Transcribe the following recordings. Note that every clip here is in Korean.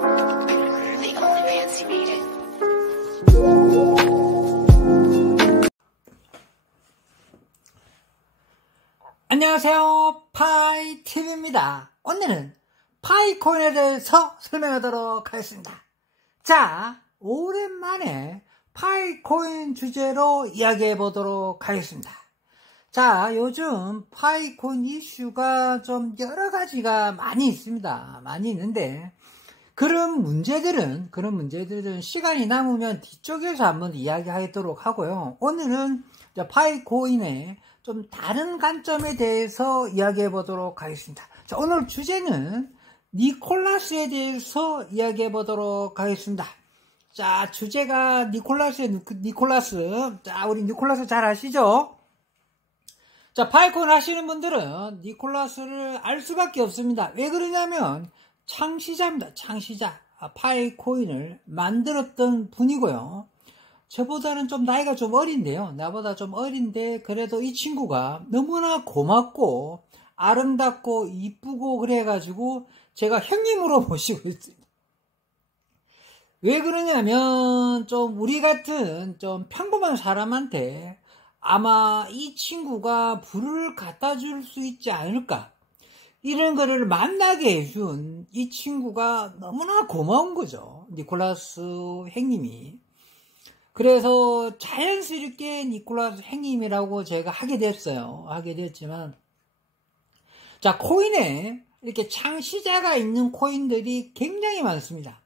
The only pants you needed. 안녕하세요, 파이TV입니다. 오늘은 파이코인에 대해서 설명하도록 하겠습니다. 자, 오랜만에 파이코인 주제로 이야기해 보도록 하겠습니다. 자, 요즘 파이코인 이슈가 좀 여러 가지가 많이 있습니다. 많이 있는데 그런 문제들은 시간이 남으면 뒤쪽에서 한번 이야기하도록 하고요. 오늘은 파이코인의 좀 다른 관점에 대해서 이야기해 보도록 하겠습니다. 자, 오늘 주제는 니콜라스에 대해서 이야기해 보도록 하겠습니다. 자, 주제가 니콜라스. 자, 우리 니콜라스 잘 아시죠? 자, 파이코인 하시는 분들은 니콜라스를 알 수밖에 없습니다. 왜 그러냐면 창시자입니다. 창시자. 파이코인을 만들었던 분이고요. 저보다는 좀 나이가 좀 어린데요. 나보다 좀 어린데 그래도 이 친구가 너무나 고맙고 아름답고 이쁘고 그래가지고 제가 형님으로 모시고 있습니다. 왜 그러냐면 좀 우리 같은 좀 평범한 사람한테 아마 이 친구가 불을 갖다 줄 수 있지 않을까, 이런 거를 만나게 해준 이 친구가 너무나 고마운 거죠. 니콜라스 형님이. 그래서 자연스럽게 니콜라스 형님이라고 제가 하게 됐어요. 하게 됐지만, 자, 코인에 이렇게 창시자가 있는 코인들이 굉장히 많습니다.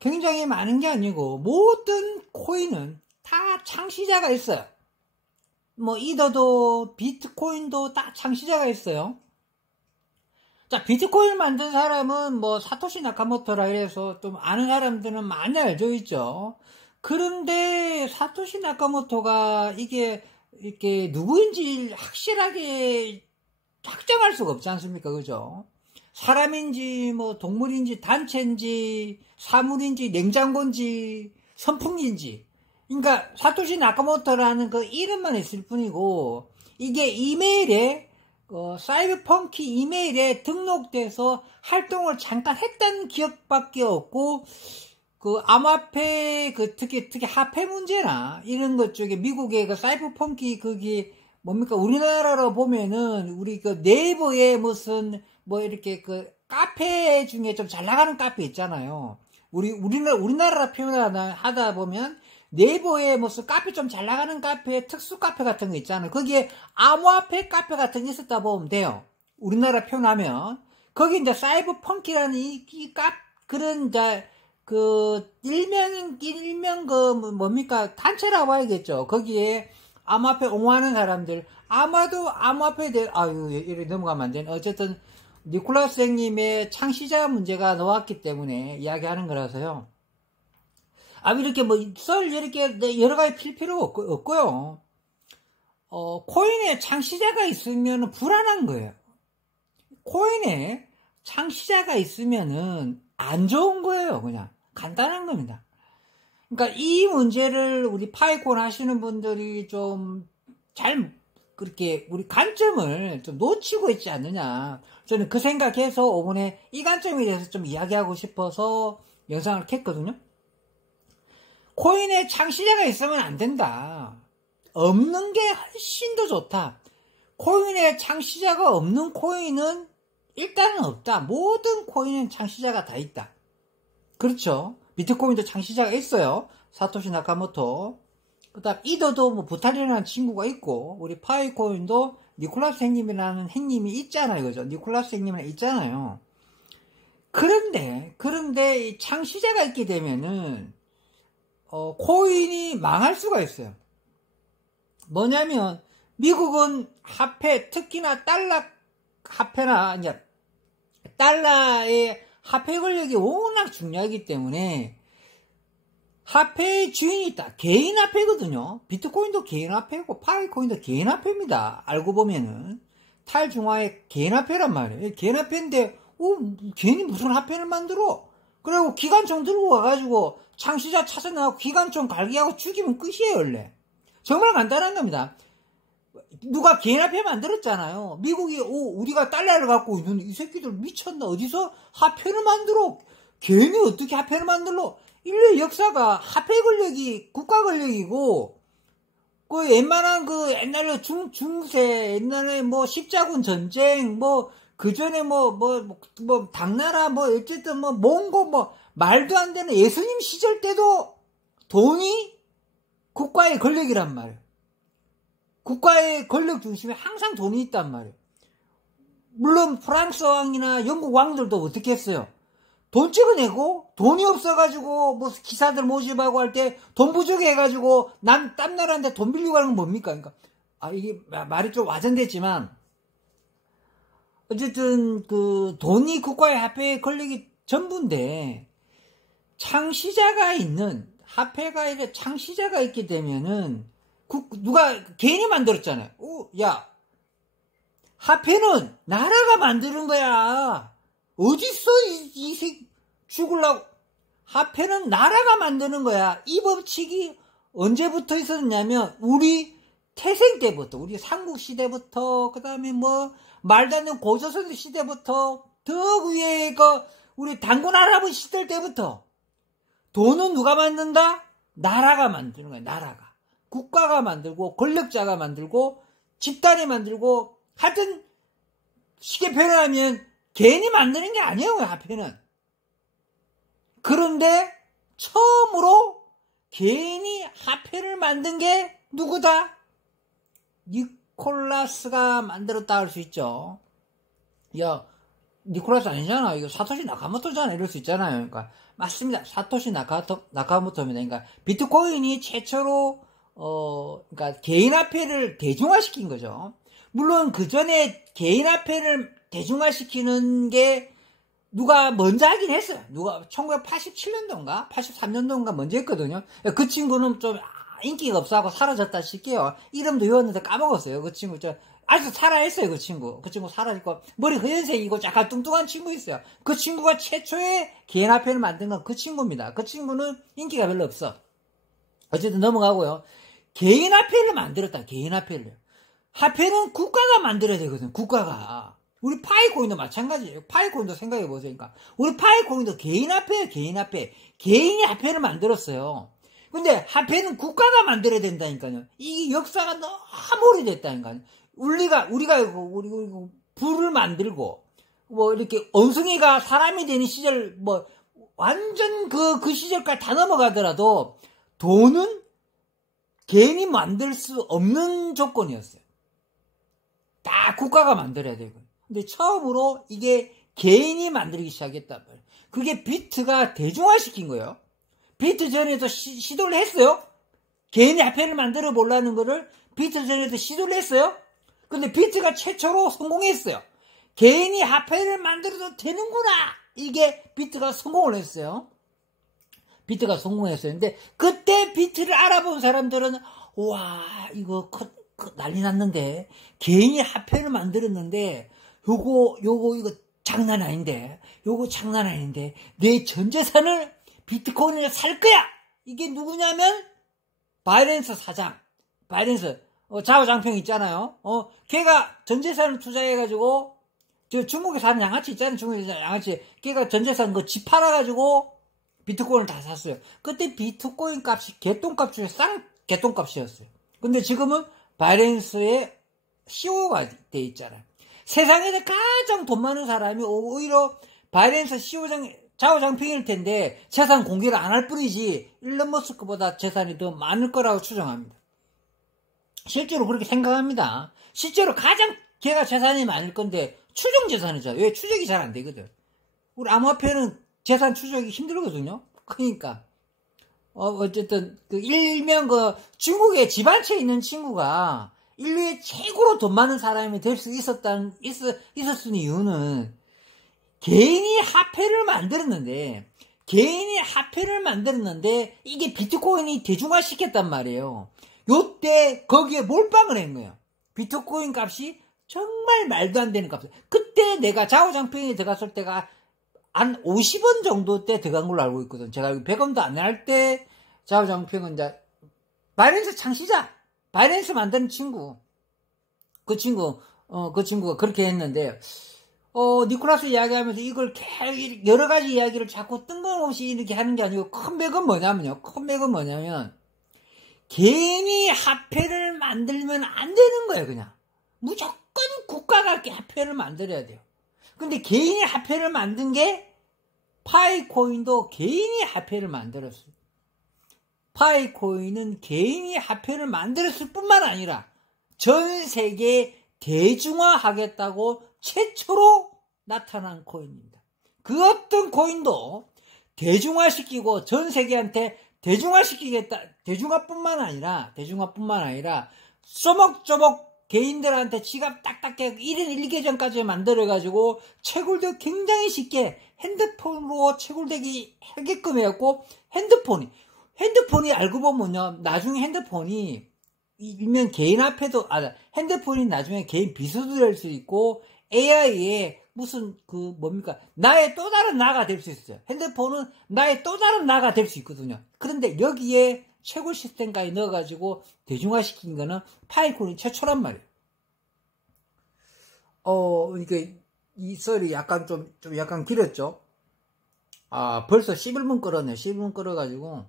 굉장히 많은 게 아니고 모든 코인은 다 창시자가 있어요. 뭐 이더도 비트코인도 다 창시자가 있어요. 자, 비트코인 만든 사람은 뭐 사토시 나카모토라 이래서 좀 아는 사람들은 많이 알죠 있죠. 그런데 사토시 나카모토가 이게 이렇게 누구인지 확실하게 확정할 수가 없지 않습니까? 그죠? 사람인지 뭐 동물인지 단체인지 사물인지 냉장고인지 선풍기인지, 그러니까 사토시 나카모토라는 그 이름만 있을 뿐이고, 이게 이메일에 사이버펑키 이메일에 등록돼서 활동을 잠깐 했다는 기억밖에 없고, 그 암호화폐 특히 화폐 문제나 이런 것 쪽에 미국의 그 사이버펑키 그게 뭡니까? 우리나라로 보면은 우리 그 네이버에 무슨 뭐 이렇게 그 카페 중에 좀 잘 나가는 카페 있잖아요. 우리나라 표현하다 보면 네이버에 무슨 카페 좀 잘 나가는 카페, 특수 카페 같은 거 있잖아요. 거기에 암호화폐 카페 같은 게 있었다 보면 돼요. 우리나라 표현하면. 거기 이제 사이버펑키라는 그런 이제 일명 뭡니까? 단체라고 봐야겠죠. 거기에 암호화폐 옹호하는 사람들. 아마도 암호화폐에 대해, 이래 넘어가면 안 되네. 어쨌든, 니콜라스 형님의 창시자 문제가 나왔기 때문에 이야기하는 거라서요. 이렇게 이렇게 여러 가지 필 필요가 없고요. 코인에 창시자가 있으면 불안한 거예요. 코인에 창시자가 있으면은 안 좋은 거예요. 그냥. 간단한 겁니다. 그러니까 이 문제를 우리 파이코인 하시는 분들이 좀 그렇게 우리 관점을 좀 놓치고 있지 않느냐. 저는 그 생각해서 이번에 이 관점에 대해서 좀 이야기하고 싶어서 영상을 켰거든요. 코인에 창시자가 있으면 안 된다. 없는 게 훨씬 더 좋다. 코인에 창시자가 없는 코인은 일단은 없다. 모든 코인은 창시자가 다 있다. 그렇죠. 비트코인도 창시자가 있어요. 사토시 나카모토. 그 다음 이더도 뭐 부타리라는 친구가 있고, 우리 파이코인도 니콜라스 형님이라는 형님이 있잖아요. 그죠? 니콜라스 형님이 있잖아요. 그런데 이 창시자가 있게 되면은 코인이 망할 수가 있어요. 뭐냐면 미국은 화폐, 특히나 달러 화폐나 이제 달러의 화폐 권력이 워낙 중요하기 때문에 화폐의 주인이 있다. 개인 화폐거든요. 비트코인도 개인 화폐고 파이코인도 개인 화폐입니다. 알고 보면은 탈중화의 개인 화폐란 말이에요. 개인 화폐인데 괜히 무슨 화폐를 만들어? 그리고 기관총 들고 와가지고 창시자 찾아나가고 기관총 갈기하고 죽이면 끝이에요. 원래 정말 간단한 겁니다. 누가 개인 화폐 만들었잖아요. 미국이 우리가 달러를 갖고 있는 이 새끼들 미쳤나? 어디서 화폐를 만들어? 괜히 어떻게 화폐를 만들러? 인류의 역사가 화폐 권력이 국가 권력이고, 그 웬만한 그 옛날에 중세, 옛날에 뭐 십자군 전쟁, 뭐 그 전에 당나라 어쨌든 몽고 말도 안 되는 예수님 시절 때도 돈이 국가의 권력이란 말이에요. 국가의 권력 중심에 항상 돈이 있단 말이에요. 물론 프랑스 왕이나 영국 왕들도 어떻게 했어요? 돈 찍어내고 돈이 없어가지고 뭐 기사들 모집하고 할 때 돈 부족해 해가지고 딴 나라한테 돈 빌리고 하는 건 뭡니까? 그러니까 이게 말이 좀 와전됐지만 어쨌든 그 돈이 국가의 화폐의 권력이 전부인데 창시자가 있는 화폐가 이제 창시자가 있게 되면은 누가 개인이 만들었잖아요. 야 화폐는 나라가 만드는 거야. 어딨어 죽으려고. 화폐는 나라가 만드는 거야. 이 법칙이 언제부터 있었냐면 우리 태생 때부터, 우리 삼국시대부터, 그 다음에 말도 안 되는 고조선 시대부터, 더 위에 우리 단군 할아버지 시대 때부터 돈은 누가 만든다? 나라가 만드는 거야. 나라가. 국가가 만들고 권력자가 만들고 집단이 만들고, 하여튼 쉽게 표현하면 개인이 만드는 게 아니에요. 화폐는. 그런데 처음으로 개인이 화폐를 만든 게 누구다? 니콜라스가 만들었다 할 수 있죠. 야, 니콜라스 아니잖아. 이거 사토시 나카모토잖아. 이럴 수 있잖아요. 그러니까 맞습니다. 사토시 나카모토입니다. 그러니까 비트코인이 최초로 그러니까 개인 화폐를 대중화시킨 거죠. 물론 그 전에 개인 화폐를 대중화시키는 게 누가 먼저 하긴 했어요. 누가 1987년도인가 83년도인가 먼저 했거든요. 그 친구는 좀 인기가 없어하고 사라졌다 싶게요. 이름도 외웠는데 까먹었어요. 그 친구 아직도 살아있어요. 그 친구 살아있고 머리 허연색이고 약간 뚱뚱한 친구 있어요. 그 친구가 최초의 개인 화폐를 만든 건 그 친구입니다. 그 친구는 인기가 별로 없어. 어쨌든 넘어가고요. 개인 화폐를 만들었다. 개인 화폐를. 화폐는 국가가 만들어야 되거든. 국가가. 우리 파이코인도 마찬가지예요. 파이코인도 생각해보세요. 그러니까 우리 파이코인도 개인 화폐예요. 개인 화폐. 개인이 화폐를 만들었어요. 근데 화폐는 국가가 만들어야 된다니까요. 이 역사가 너무 오래됐다니까요. 우리가 불을 만들고 이렇게 원숭이가 사람이 되는 시절 완전 그 시절까지 다 넘어가더라도 돈은 개인이 만들 수 없는 조건이었어요. 다 국가가 만들어야 되고. 근데 처음으로 이게 개인이 만들기 시작했단 말이에요. 그게 비트가 대중화시킨 거예요. 비트 전에도 시도를 했어요. 개인이 화폐를 만들어 보려는 거를 비트 전에도 시도를 했어요. 근데 비트가 최초로 성공했어요. 개인이 화폐를 만들어도 되는구나. 이게 비트가 성공을 했어요. 비트가 성공했어요. 근데 그때 비트를 알아본 사람들은 와 이거 난리 났는데 개인이 화폐를 만들었는데 이거 장난 아닌데 내 전 재산을 비트코인을 살 거야. 이게 누구냐면 바이낸스 사장, 바이낸스 자오장평 있잖아요. 걔가 전 재산을 투자해가지고 저 중국에 사는 양아치 있잖아요. 중국에 사는 양아치. 걔가 전 재산 집 팔아가지고 비트코인을 다 샀어요. 그때 비트코인 값이 개똥값 중에 싼 개똥값이었어요. 근데 지금은 바이낸스의 CEO가 돼 있잖아요. 세상에서 가장 돈 많은 사람이 오히려 바이낸스 자오장평일 텐데 재산 공개를 안 할 뿐이지 일론 머스크보다 재산이 더 많을 거라고 추정합니다. 실제로 그렇게 생각합니다. 실제로 가장 걔가 재산이 많을 건데 추정 재산이잖아요. 왜 추적이 잘 안 되거든. 우리 암호화폐는 재산 추적이 힘들거든요. 그러니까 어쨌든 일명 중국에 집 한 채 있는 친구가 인류의 최고로 돈 많은 사람이 될 수 있었던 이유는 개인이 화폐를 만들었는데 이게 비트코인이 대중화시켰단 말이에요. 요때 거기에 몰빵을 한 거예요. 비트코인 값이 정말 말도 안 되는 값이에요. 그때 내가 자오장평에 들어갔을 때가 한 50원 정도 때 들어간 걸로 알고 있거든. 제가 100원도 안 할 때 자오장평은 이제 바이낸스 창시자, 바이낸스 만드는 친구, 그 친구가 그렇게 했는데 니콜라스 이야기하면서 이걸 여러 가지 이야기를 자꾸 뜬금없이 이렇게 하는 게 아니고, 컴백은 뭐냐면, 개인이 화폐를 만들면 안 되는 거예요, 그냥. 무조건 국가가 화폐를 만들어야 돼요. 근데 개인이 화폐를 만든 게, 파이코인도 개인이 화폐를 만들었어요. 파이코인은 개인이 화폐를 만들었을 뿐만 아니라, 전 세계에 대중화하겠다고 최초로 나타난 코인입니다. 그 어떤 코인도 대중화시키고 전 세계한테 대중화시키겠다. 대중화뿐만 아니라 쪼목쪼목 개인들한테 지갑 딱딱 깨고 1인 1계정까지 만들어가지고 채굴도 굉장히 쉽게 핸드폰으로 채굴되기 하게끔 해갖고 핸드폰이 알고 보면요. 나중에 핸드폰이 일명 개인 화폐도, 핸드폰이 나중에 개인 비서도 될 수 있고, AI의 무슨, 나의 또 다른 나가 될 수 있어요. 핸드폰은 나의 또 다른 나가 될 수 있거든요. 그런데 여기에 채굴 시스템까지 넣어가지고 대중화시킨 거는 파이콘이 최초란 말이에요. 그러니까 이 썰이 약간 좀 약간 길었죠? 벌써 11분 끌었네요. 11분 끌어가지고,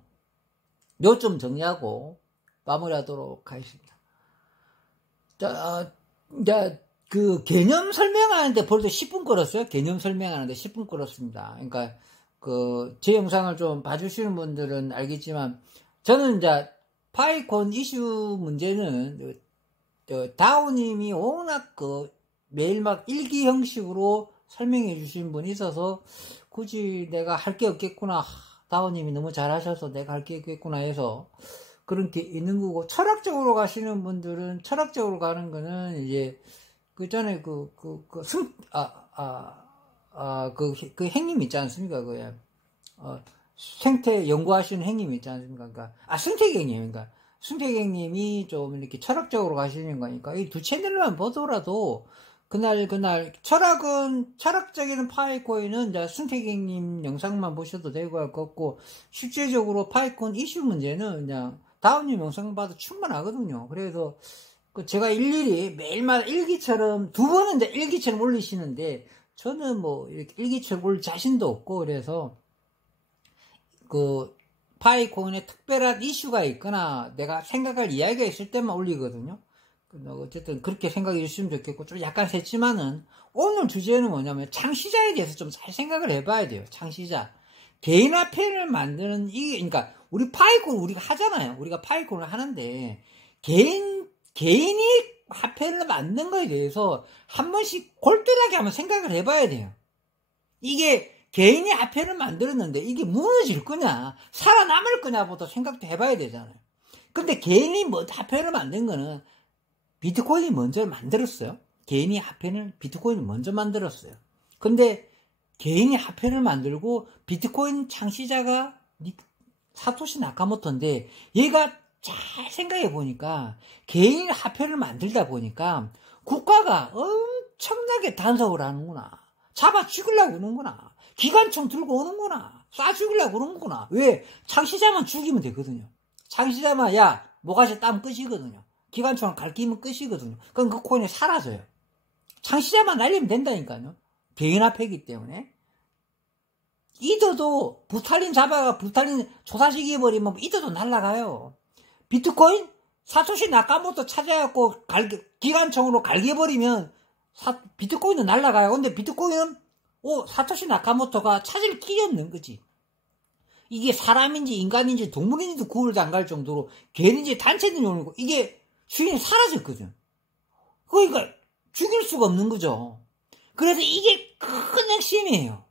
요점 정리하고, 마무리하도록 하겠습니다. 자, 그 개념 설명하는데 벌써 10분 끌었어요. 개념 설명하는데 10분 끌었습니다. 그러니까 제 영상을 좀 봐주시는 분들은 알겠지만 저는 이제 파이콘 이슈 문제는 다우님이 워낙 매일 막 일기 형식으로 설명해 주신 분이 있어서 굳이 내가 할 게 없겠구나. 다우님이 너무 잘하셔서 내가 할 게 없겠구나 해서 그런 게 있는 거고, 철학적으로 가시는 분들은, 철학적으로 가는 거는, 이제, 전에 행님 있지 않습니까? 생태 연구하시는 행님 있지 않습니까? 그러니까, 승택행님이 좀 이렇게 철학적으로 가시는 거니까, 이 두 채널만 보더라도, 그날, 철학적인 파이코인은 이제 승택행님 영상만 보셔도 되고 할 것 같고, 실질적으로 파이콘 이슈 문제는 그냥, 다운님 영상 봐도 충분하거든요. 그래서 제가 일일이 매일마다 일기처럼 두 번은 이제 일기처럼 올리시는데 저는 뭐 이렇게 일기처럼 올릴 자신도 없고, 그래서 파이코인에 특별한 이슈가 있거나 내가 생각할 이야기가 있을 때만 올리거든요. 어쨌든 그렇게 생각해 주시면 좋겠고, 좀 약간 샜지만은 오늘 주제는 뭐냐면 창시자에 대해서 좀 잘 생각을 해봐야 돼요. 창시자. 개인 화폐를 만드는 그러니까 우리 파이콘 우리가 하잖아요. 우리가 파이콘을 하는데 개인이 화폐를 만든 거에 대해서 한 번씩 골똘하게 한번 생각을 해봐야 돼요. 이게 개인이 화폐를 만들었는데 이게 무너질 거냐, 살아남을 거냐부터 생각도 해봐야 되잖아요. 근데 개인이 화폐를 만든 거는 비트코인이 먼저 만들었어요. 개인이 비트코인을 먼저 만들었어요. 근데 개인이 화폐를 만들고 비트코인 창시자가 사토시 나카모토인데, 얘가 잘 생각해 보니까 개인 화폐를 만들다 보니까 국가가 엄청나게 단속을 하는구나. 잡아 죽이려고 오는구나. 기관총 들고 오는구나. 쏴 죽이려고 오는구나. 왜? 창시자만 죽이면 되거든요. 창시자만 모가지 따면 끝이거든요. 기관총을 갈기면 끝이거든요. 그럼 그 코인이 사라져요. 창시자만 날리면 된다니까요. 개인 화폐이기 때문에. 이더도 부탈린 조사시켜버리면 이더도 날아가요. 비트코인 사토시 나카모토 찾아갖고 기관총으로 갈겨버리면 비트코인은 날아가요. 근데 비트코인은 사토시 나카모토가 찾을 길이 없는 거지. 이게 사람인지 인간인지 동물인지도 구분을 안 갈 정도로 개인인지 단체인지 모르고 이게 주인이 사라졌거든. 그러니까 죽일 수가 없는 거죠. 그래서 이게 큰 핵심이에요.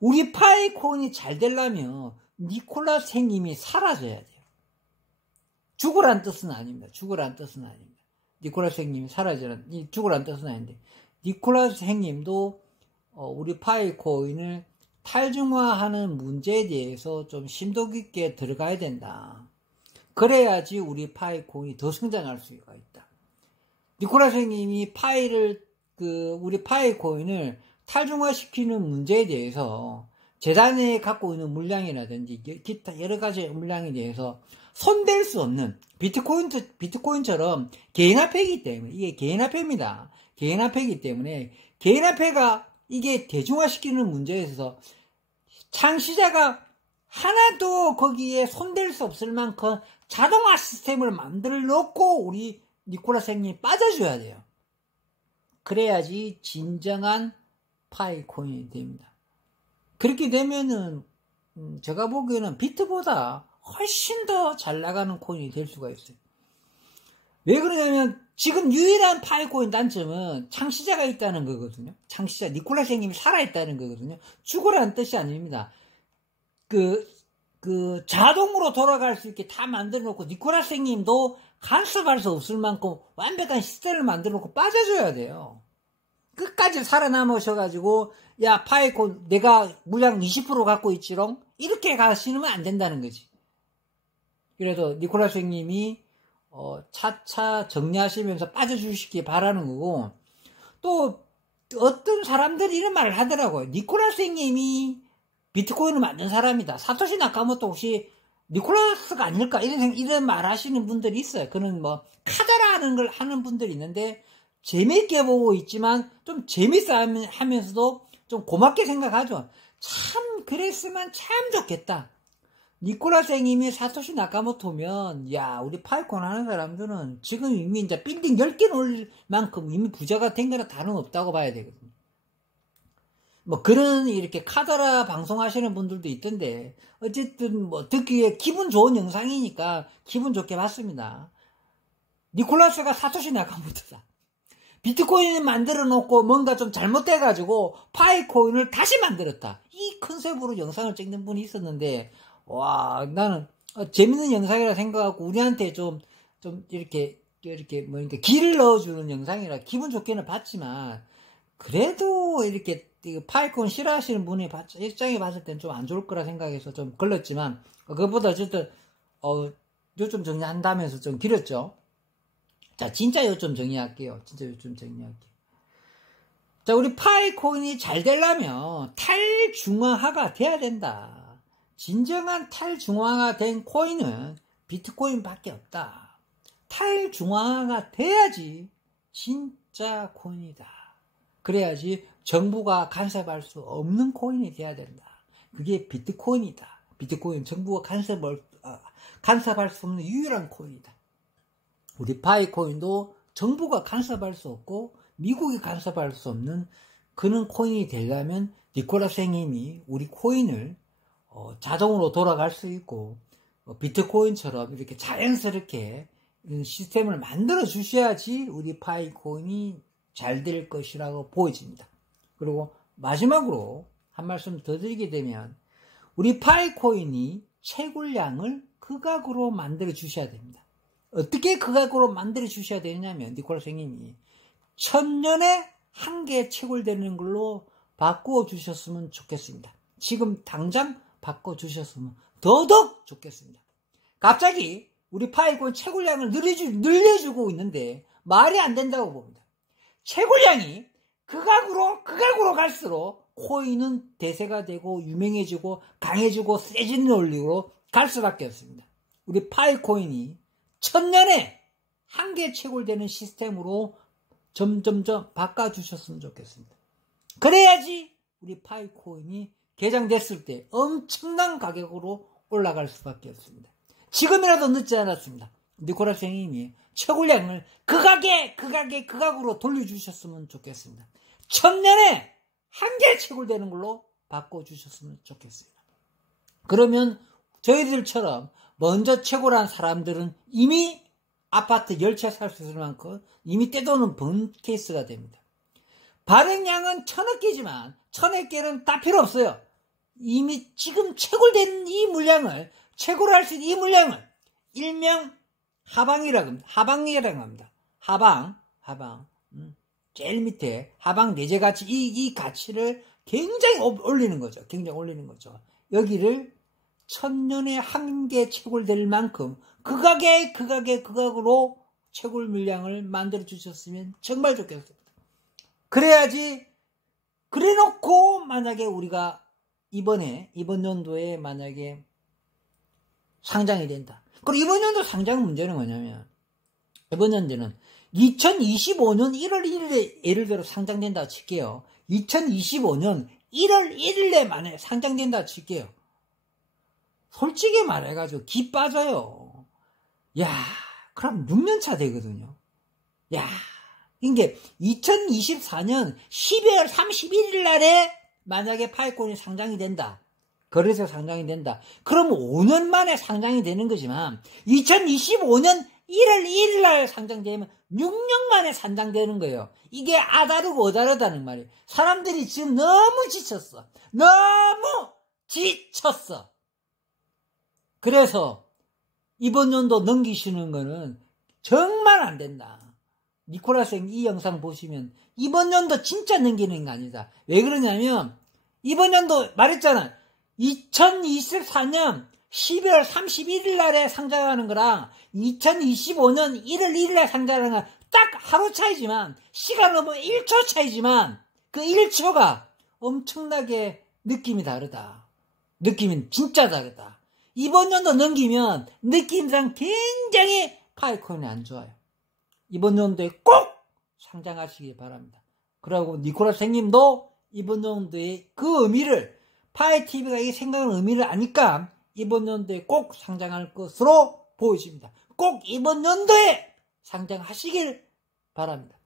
우리 파이코인이 잘 되려면 니콜라스 행님이 사라져야 돼요. 죽으란 뜻은 아닙니다. 니콜라스 행님이 죽으란 뜻은 아닌데, 니콜라스 행님도 우리 파이코인을 탈중화하는 문제에 대해서 좀 심도 깊게 들어가야 된다. 그래야지 우리 파이코인이 더 성장할 수가 있다. 니콜라스 행님이 우리 파이코인을 탈중화시키는 문제에 대해서 재단에 갖고 있는 물량이라든지 기타 여러 가지 물량에 대해서 손댈 수 없는 비트코인처럼 개인화폐이기 때문에, 이게 개인화폐입니다. 개인화폐이기 때문에 개인화폐가 이게 대중화시키는 문제에 있어서 창시자가 하나도 거기에 손댈 수 없을 만큼 자동화 시스템을 만들어 놓고 우리 니콜라스 형님이 빠져줘야 돼요. 그래야지 진정한 파이코인이 됩니다. 그렇게 되면은 제가 보기에는 비트보다 훨씬 더 잘 나가는 코인이 될 수가 있어요. 왜 그러냐면 지금 유일한 파이코인 단점은 창시자가 있다는 거거든요. 창시자 니콜라스 형님이 살아있다는 거거든요. 죽으라는 뜻이 아닙니다. 자동으로 돌아갈 수 있게 다 만들어 놓고 니콜라스 형님도 간섭할 수 없을 만큼 완벽한 시스템을 만들어 놓고 빠져줘야 돼요. 끝까지 살아남으셔가지고 야 파이콘 내가 물량 20% 갖고 있지롱 이렇게 가시면 안 된다는 거지. 그래서 니콜라스 형님이 차차 정리하시면서 빠져주시기 바라는 거고, 또 어떤 사람들이 이런 말을 하더라고요. 니콜라스 형님이 비트코인을 만든 사람이다. 사토시 나카모토 혹시 니콜라스가 아닐까? 이런 말 하시는 분들이 있어요. 그는 뭐 카더라는 걸 하는 분들이 있는데 재미있게 보고 있지만 좀 재밌어 하면서도 좀 고맙게 생각하죠. 참 그랬으면 참 좋겠다. 니콜라스 형님이 사토시 나카모토면 야 우리 파이콘 하는 사람들은 지금 이미 이제 빌딩 10개 올릴 만큼 이미 부자가 된 거나 다름없다고 봐야 되거든요. 뭐 그런 이렇게 카더라 방송하시는 분들도 있던데 어쨌든 뭐 듣기에 기분 좋은 영상이니까 기분 좋게 봤습니다. 니콜라스가 사토시 나카모토다. 비트코인을 만들어 놓고 뭔가 좀 잘못돼가지고 파이코인을 다시 만들었다. 이 컨셉으로 영상을 찍는 분이 있었는데 와 나는 재밌는 영상이라 생각하고 우리한테 좀 이렇게 뭐 이렇게 기를 넣어주는 영상이라 기분 좋게는 봤지만 그래도 이렇게 파이콘 싫어하시는 분이 입장에 봤을 땐 좀 안 좋을 거라 생각해서 좀 걸렸지만 그것보다 어쨌든 요점 정리한다면서 좀 길었죠. 자 진짜 요점 정리할게요. 자 우리 파이코인이 잘 되려면 탈중앙화가 돼야 된다. 진정한 탈중앙화 된 코인은 비트코인밖에 없다. 탈중앙화가 돼야지 진짜 코인이다. 그래야지 정부가 간섭할 수 없는 코인이 돼야 된다. 그게 비트코인이다. 비트코인 정부가 간섭할 수 없는 유일한 코인이다. 우리 파이코인도 정부가 간섭할 수 없고 미국이 간섭할 수 없는 그런 코인이 되려면 니콜라스 형님이 우리 코인을 자동으로 돌아갈 수 있고 비트코인처럼 이렇게 자연스럽게 시스템을 만들어 주셔야지 우리 파이코인이 잘 될 것이라고 보여집니다. 그리고 마지막으로 한 말씀 더 드리게 되면 우리 파이코인이 채굴량을 극악으로 만들어 주셔야 됩니다. 어떻게 극악으로 만들어 주셔야 되냐면 니콜라스 형님이 1000년에 한 개 채굴되는 걸로 바꾸어 주셨으면 좋겠습니다. 지금 당장 바꿔주셨으면 더더욱 좋겠습니다. 갑자기 우리 파이코인 채굴량을 늘려주고 있는데 말이 안 된다고 봅니다. 채굴량이 극악으로 갈수록 코인은 대세가 되고 유명해지고 강해지고 세지는 논리로 갈 수밖에 없습니다. 우리 파이코인이 1000년에 한 개 채굴되는 시스템으로 점점점 바꿔주셨으면 좋겠습니다. 그래야지 우리 파이코인이 개장됐을 때 엄청난 가격으로 올라갈 수밖에 없습니다. 지금이라도 늦지 않았습니다. 니콜라스 형님이 채굴량을 극악으로 돌려주셨으면 좋겠습니다. 1000년에 한 개 채굴되는 걸로 바꿔주셨으면 좋겠습니다. 그러면 저희들처럼 먼저 채굴한 사람들은 이미 아파트 10채 살 수 있을 만큼 이미 떼도는 번 케이스가 됩니다. 발행량은 1000억 개지만 1000억 개는 다 필요 없어요. 이미 지금 채굴된 이 물량을 채굴할 수 있는 이 물량을 일명 하방이라고 합니다. 하방. 제일 밑에 하방 내재 가치 이 가치를 굉장히 올리는 거죠. 여기를 1000년에 한 개 채굴될 만큼 극악으로 채굴 물량을 만들어 주셨으면 정말 좋겠습니다. 그래놓고 만약에 우리가 이번 연도에 만약에 상장이 된다. 그리고 이번 연도 상장 문제는 뭐냐면, 이번 연도는 2025년 1월 1일에 예를 들어 상장된다 칠게요. 2025년 1월 1일에 만에 상장된다 칠게요. 솔직히 말해가지고 기 빠져요. 야, 그럼 6년차 되거든요. 야, 이게 2024년 12월 31일 날에 만약에 파이콘이 상장이 된다. 거래소 상장이 된다. 그럼 5년 만에 상장이 되는 거지만 2025년 1월 1일 날 상장되면 6년 만에 상장되는 거예요. 이게 아다르고 어다르다는 말이에요. 사람들이 지금 너무 지쳤어. 너무 지쳤어. 그래서 이번 연도 넘기시는 거는 정말 안 된다. 니콜라스님 이 영상 보시면 이번 연도 진짜 넘기는 거 아니다. 왜 그러냐면 이번 연도 말했잖아. 2024년 12월 31일 날에 상장하는 거랑 2025년 1월 1일 날 상장하는 건 딱 하루 차이지만 시간은 뭐 1초 차이지만 그 1초가 엄청나게 느낌이 다르다. 느낌이 진짜 다르다. 이번 연도 넘기면 느낌상 굉장히 파이콘이 안 좋아요. 이번 연도에 꼭 상장하시기 바랍니다. 그리고 니콜라스 선생님도 이번 연도에 그 의미를 파이TV가 이 생각하는 의미를 아니까 이번 연도에 꼭 상장할 것으로 보여집니다. 꼭 이번 연도에 상장하시길 바랍니다.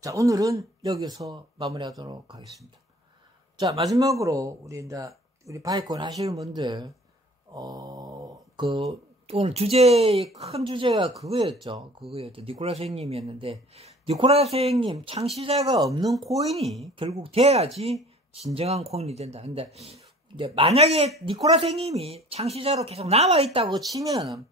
자, 오늘은 여기서 마무리하도록 하겠습니다. 자, 마지막으로 우리 파이콘 하시는 분들 오늘 큰 주제가 그거였죠. 니콜라스 선생님이었는데, 니콜라스 선생님 창시자가 없는 코인이 결국 돼야지 진정한 코인이 된다. 근데 만약에 니콜라스 선생님이 창시자로 계속 남아있다고 치면,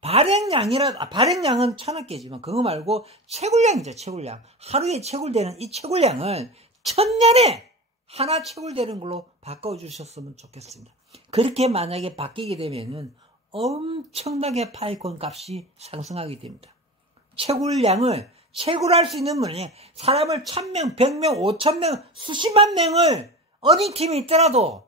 발행량은 1000억 개지만, 그거 말고 채굴량이죠, 채굴량. 하루에 채굴되는 이 채굴량을 1000년에 하나 채굴되는 걸로 바꿔주셨으면 좋겠습니다. 그렇게 만약에 바뀌게 되면은 엄청나게 파이콘 값이 상승하게 됩니다. 채굴량을 채굴할 수 있는 분이 사람을 1000명, 100명, 5000명, 수십만 명을 어닝팀이 있더라도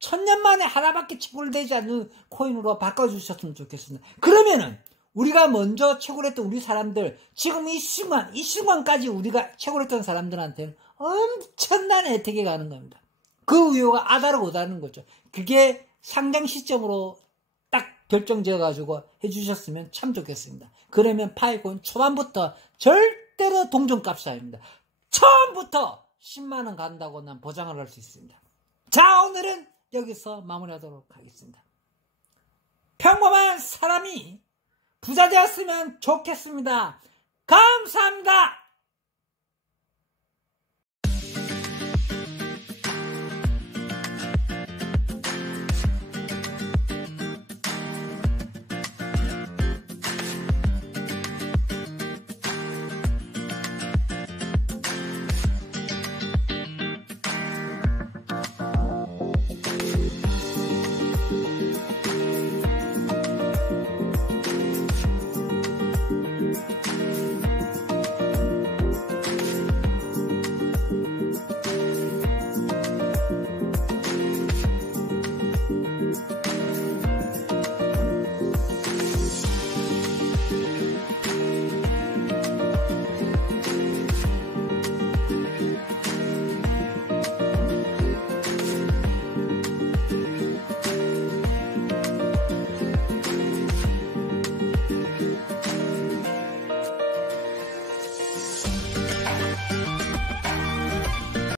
1000년 만에 하나밖에 채굴되지 않는 코인으로 바꿔주셨으면 좋겠습니다. 그러면은 우리가 먼저 채굴했던 우리 사람들, 지금 이 순간까지 우리가 채굴했던 사람들한테는 엄청난 혜택이 가는 겁니다. 그 우유가 아다르고 오다는 거죠. 그게 상장 시점으로 딱 결정지어가지고 해주셨으면 참 좋겠습니다. 그러면 파이콘 초반부터 절대로 동전값이 아닙니다. 처음부터 10만원 간다고 난 보장을 할 수 있습니다. 자, 오늘은 여기서 마무리하도록 하겠습니다. 평범한 사람이 부자 되었으면 좋겠습니다. 감사합니다.